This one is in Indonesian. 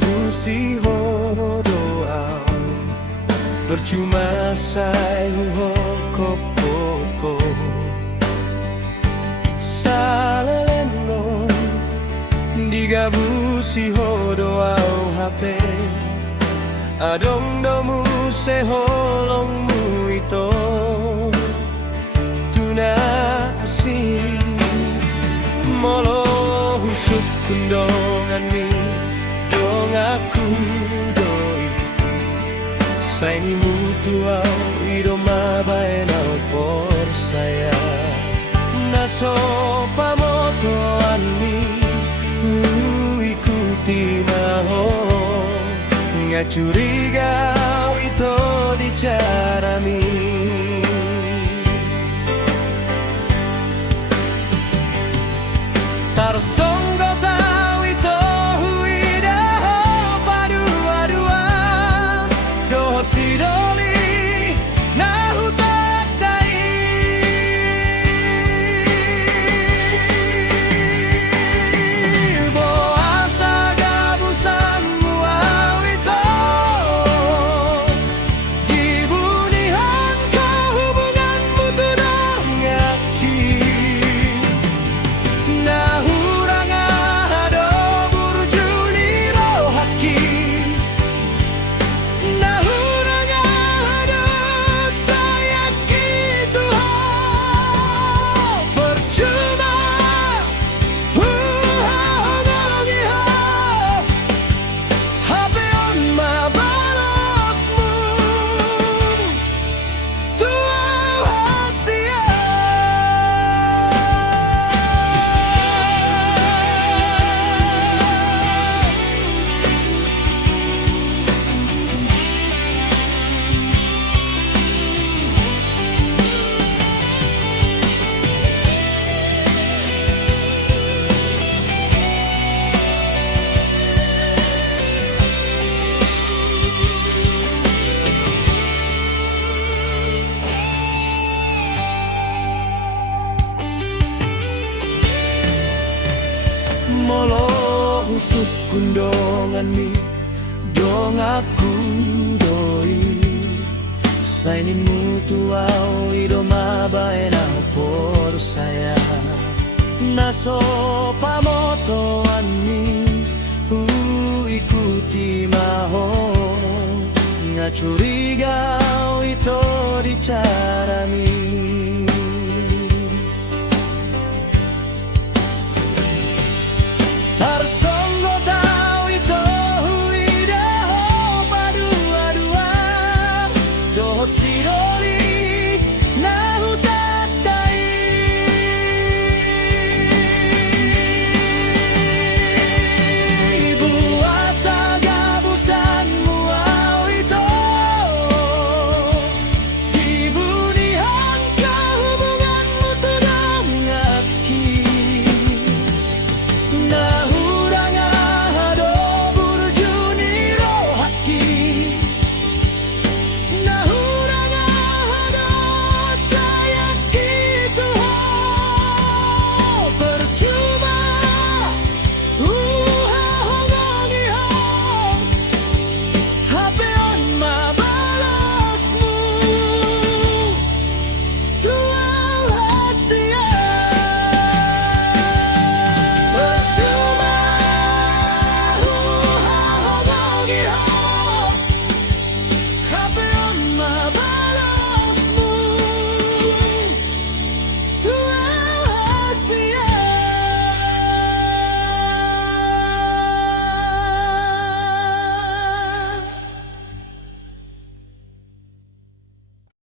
busi doa percuma sai kopo saleleno diga busi doa HP adong domu seholongmu itu tuna asin molo husuk kundongan mi dong aku doi saini mutuau idoma baenau por saya naso pamotoan mi ikuti maho nggak curiga itu di cara mi tarsonggo tau itu huida padu adua doh sidoli nahu tadai bo asaga busanmu awito dibunihan kehubunganmu tudang ngaki nahu molo husuk kundongan mi dong aku doi saini mutuau idoma baenau por saya naso pamotoan mi ikuti maho nggak curiga itu di cara mi tarsonggo tau itu huida padu adua dohot siro